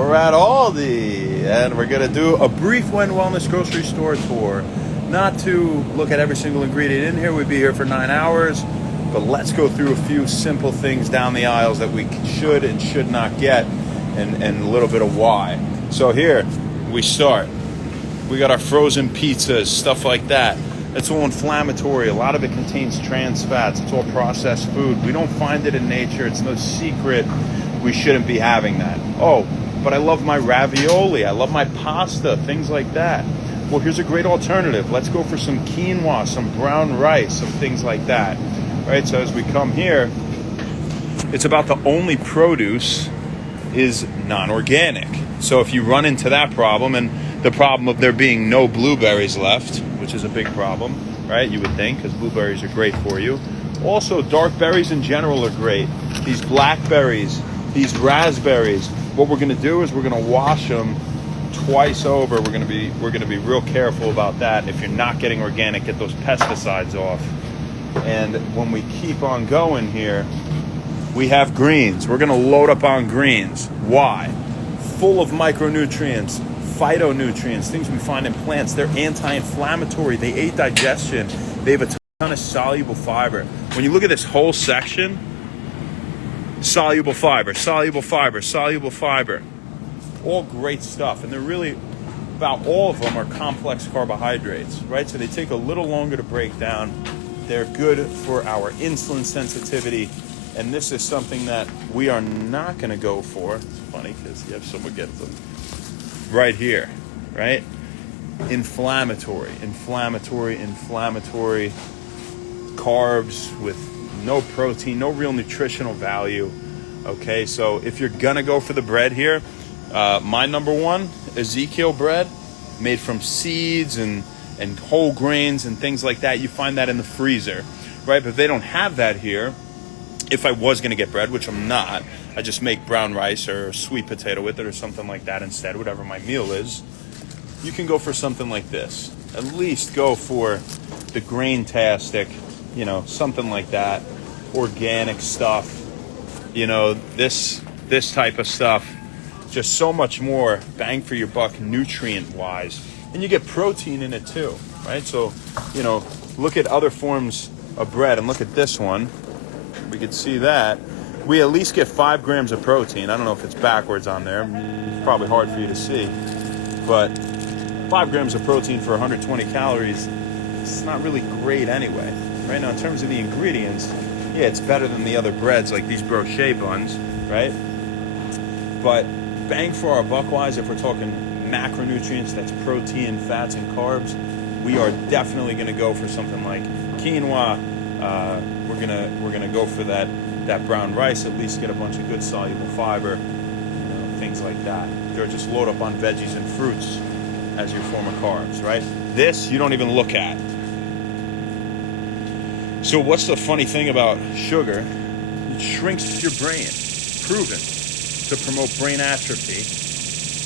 We're at Aldi, and we're going to do a brief When Wellness grocery store tour. Not to look at every single ingredient in here, we'd be here for 9 hours, but let's go through a few simple things down the aisles that we should and should not get, and a little bit of why. So here we start. We got our frozen pizzas, stuff like that. It's all inflammatory. A lot of it contains trans fats. It's all processed food. We don't find it in nature. It's no secret. We shouldn't be having that. Oh, but I love my ravioli. I love my pasta, things like that. Well, here's a great alternative. Let's go for some quinoa, some brown rice, some things like that. Right? So as we come here, it's about the only produce is non-organic. So if you run into that problem, and the problem of there being no blueberries left, which is a big problem, right? You would think, because blueberries are great for you. Also, dark berries in general are great. These blackberries, these raspberries. What we're going to do is we're going to wash them twice over. We're going to be real careful about that. If you're not getting organic, get those pesticides off. And when we keep on going here, we have greens. We're going to load up on greens. Why? Full of micronutrients, phytonutrients, things we find in plants. They're anti-inflammatory. They aid digestion. They have a ton of soluble fiber. When you look at this whole section, soluble fiber, soluble fiber, soluble fiber. All great stuff. And they're really, about all of them are complex carbohydrates, right? So they take a little longer to break down. They're good for our insulin sensitivity. And this is something that we are not going to go for. It's funny because you have someone get them right here, right? Inflammatory carbs with no protein, no real nutritional value. Okay, so if you're going to go for the bread here, my number one, Ezekiel bread, made from seeds and whole grains and things like that. You find that in the freezer, right? But if they don't have that here, if I was going to get bread, which I'm not, I just make brown rice or sweet potato with it or something like that instead, whatever my meal is. You can go for something like this. At least go for the grain-tastic, something like that. Organic stuff, this type of stuff. Just so much more bang for your buck nutrient-wise. And you get protein in it too, right? So, look at other forms of bread and look at this one. We could see that. We at least get 5 grams of protein. I don't know if it's backwards on there. It's probably hard for you to see. But 5 grams of protein for 120 calories, it's not really great anyway. Right now, in terms of the ingredients, yeah, it's better than the other breads like these brochet buns, right? But bang for our buck-wise, if we're talking macronutrients, that's protein, fats, and carbs, we are definitely going to go for something like quinoa. We're gonna go for that brown rice. At least get a bunch of good soluble fiber, things like that. Or just load up on veggies and fruits as your form of carbs, right? This you don't even look at. So what's the funny thing about sugar? It shrinks your brain, proven to promote brain atrophy,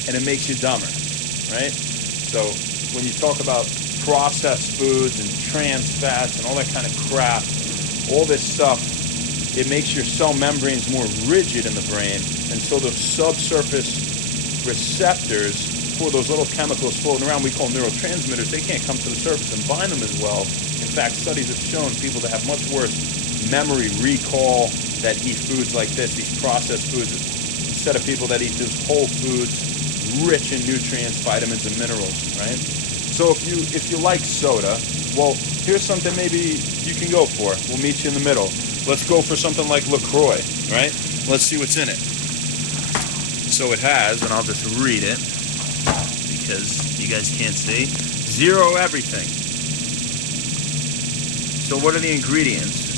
and it makes you dumber, right? So when you talk about processed foods and trans fats and all that kind of crap, all this stuff, it makes your cell membranes more rigid in the brain, and so those subsurface receptors for those little chemicals floating around, we call neurotransmitters, they can't come to the surface and bind them as well. In fact, studies have shown people that have much worse memory recall that eat foods like this, these processed foods, instead of people that eat those whole foods rich in nutrients, vitamins, and minerals, right? So if you like soda, well, here's something maybe you can go for. We'll meet you in the middle. Let's go for something like LaCroix, right? Let's see what's in it. So it has, and I'll just read it because you guys can't see, 0 everything. So what are the ingredients?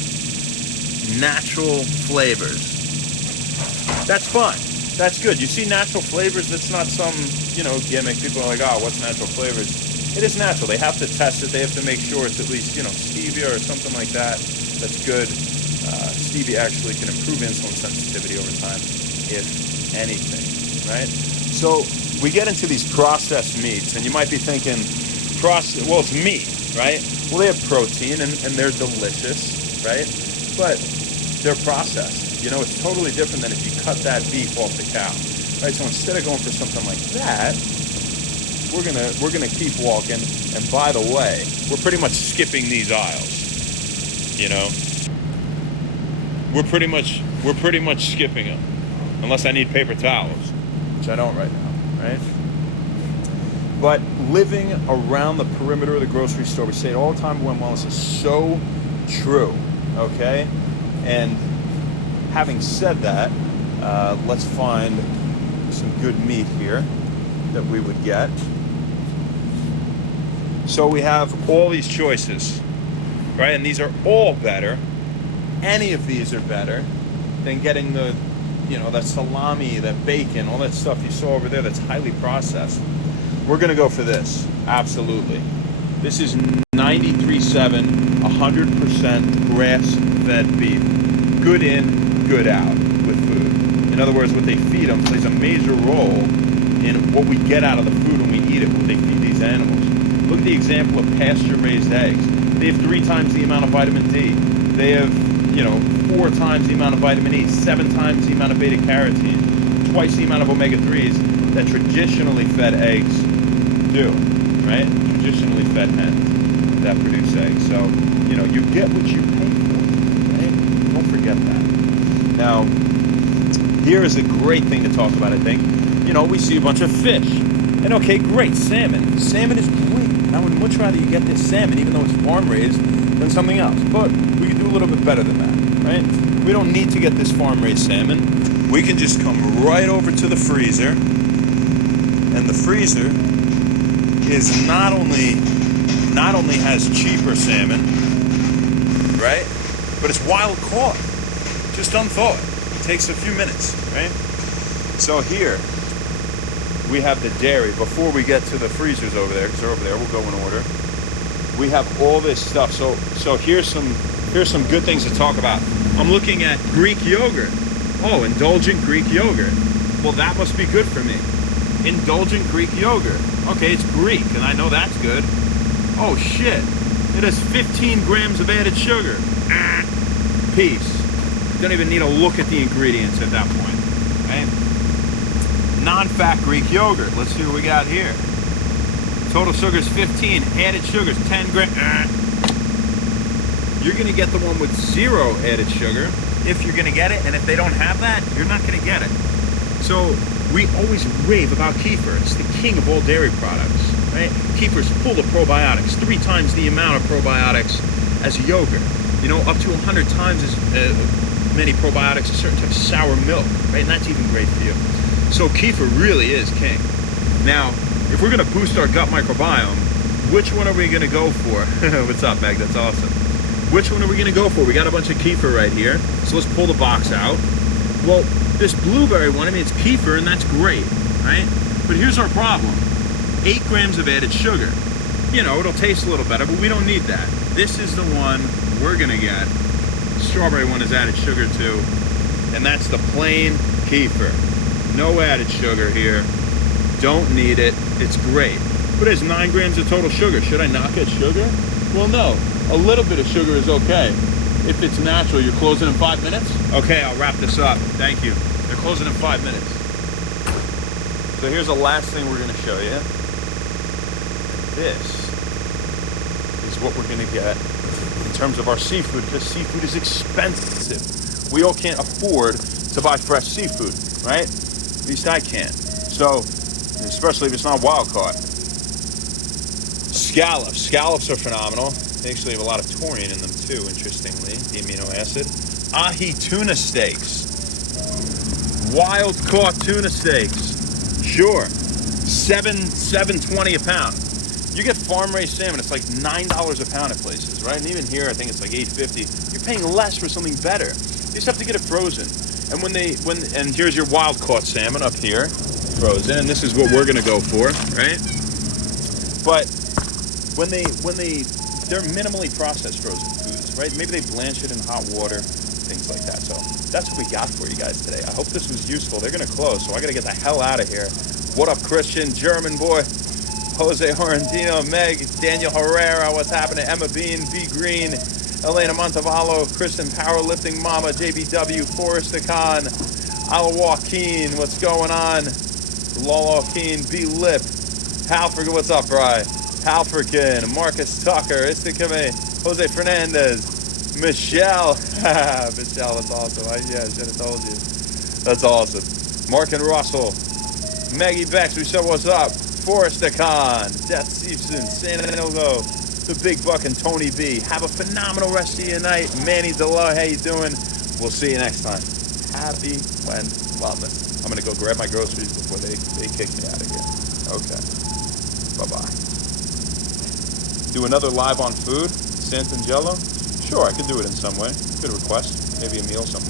Natural flavors. That's fun. That's good. You see natural flavors, that's not some, gimmick. People are like, oh, what's natural flavors? It is natural. They have to test it. They have to make sure it's at least, stevia or something like that. That's good. Stevia actually can improve insulin sensitivity over time, if anything, right? So we get into these processed meats, and you might be thinking, well, it's meat, right? Well, they have protein, and they're delicious, right? But they're processed. It's totally different than if you cut that beef off the cow. Right, so instead of going for something like that, we're gonna keep walking. And by the way, we're pretty much skipping these aisles. You know, we're pretty much skipping them, unless I need paper towels, which I don't right now, right? But living around the perimeter of the grocery store, we say it all the time when wellness is so true, okay? And having said that, let's find some good meat here that we would get. So we have all these choices, right? And these are all better. Any of these are better than getting the, that salami, that bacon, all that stuff you saw over there that's highly processed. We're gonna go for this, absolutely. This is 93.7, 100% grass-fed beef. Good in, good out with food. In other words, what they feed them plays a major role in what we get out of the food when we eat it, what they feed these animals. Look at the example of pasture-raised eggs. They have 3 times the amount of vitamin D. They have, 4 times the amount of vitamin E, 7 times the amount of beta-carotene, twice the amount of omega-3s that traditionally fed eggs do, right? Traditionally fed hens that produce eggs. So, you get what you pay for, right? Don't forget that. Now, here is a great thing to talk about, I think. We see a bunch of fish. And okay, great, salmon. Salmon is great. And I would much rather you get this salmon, even though it's farm raised, than something else. But we can do a little bit better than that, right? We don't need to get this farm raised salmon. We can just come right over to the freezer. And the freezer is not only has cheaper salmon, right? But it's wild caught. Just unthawed. It takes a few minutes, right? So here we have the dairy. Before we get to the freezers over there, because they're over there, we'll go in order. We have all this stuff. So here's some good things to talk about. I'm looking at Greek yogurt. Oh, indulgent Greek yogurt. Well, that must be good for me. Indulgent Greek yogurt. Okay, it's Greek, and I know that's good. Oh shit, it has 15 grams of added sugar. Peace. Don't even need to look at the ingredients at that point, right? Non-fat Greek yogurt. Let's see what we got here. Total sugar is 15. Added sugar is 10 grams. You're going to get the one with 0 added sugar if you're going to get it. And if they don't have that, you're not going to get it. So we always rave about kefir. It's the king of all dairy products, right? Kefir's full of probiotics. 3 times the amount of probiotics as yogurt. Up to 100 times as many probiotics as certain types of sour milk, right? And that's even great for you. So kefir really is king. Now, if we're going to boost our gut microbiome, which one are we going to go for? What's up, Meg? That's awesome. Which one are we going to go for? We got a bunch of kefir right here. So let's pull the box out. Well, this blueberry one, it's kefir, and that's great, right? But here's our problem. 8 grams of added sugar. It'll taste a little better, but we don't need that. This is the one we're going to get. Strawberry one is added sugar too. And that's the plain kefir. No added sugar here. Don't need it. It's great. But it's 9 grams of total sugar. Should I not get sugar? Well, no. A little bit of sugar is okay. If it's natural. You're closing in 5 minutes? Okay, I'll wrap this up. Thank you. They're closing in 5 minutes. So here's the last thing we're going to show you. This is what we're going to get in terms of our seafood, because seafood is expensive. We all can't afford to buy fresh seafood, right? At least I can't. So, especially if it's not wild caught. Scallops. Scallops are phenomenal. They actually have a lot of taurine in them too, interestingly, the amino acid. Ahi tuna steaks. Wild caught tuna steaks. Sure. $7.20 a pound. You get farm raised salmon, it's like $9 a pound at places, right? And even here, I think it's like $8.50. You're paying less for something better. You just have to get it frozen. And and here's your wild caught salmon up here, frozen, and this is what we're gonna go for, right? But they're minimally processed frozen foods, right? Maybe they blanch it in hot water, things like that. So that's what we got for you guys today. I hope this was useful. They're gonna close, so I gotta get the hell out of here. What up, Christian, German boy, Jose Horrendino, Meg, Daniel Herrera, what's happening? Emma Bean, V Green, Elena Montevallo, Kristen Powerlifting Mama, JBW, Forrest Khan, Ala Joaquin, what's going on? Lala Joaquin, B Lip, Halford, what's up, Bry? Halfrican, Marcus Tucker, Istikame, Jose Fernandez, Michelle. Michelle, that's awesome. Yeah, I should have told you. That's awesome. Mark and Russell, Maggie Bex, we said what's up. Forrest Khan, Death Stevenson, San Diego, the Big Buck and Tony B. Have a phenomenal rest of your night. Manny DeLo, how you doing? We'll see you next time. Happy wellness. I'm going to go grab my groceries before they kick me out of here. Okay. Bye-bye. Do another live on food? Santangelo? Sure, I could do it in some way. Good request. Maybe a meal, something like that.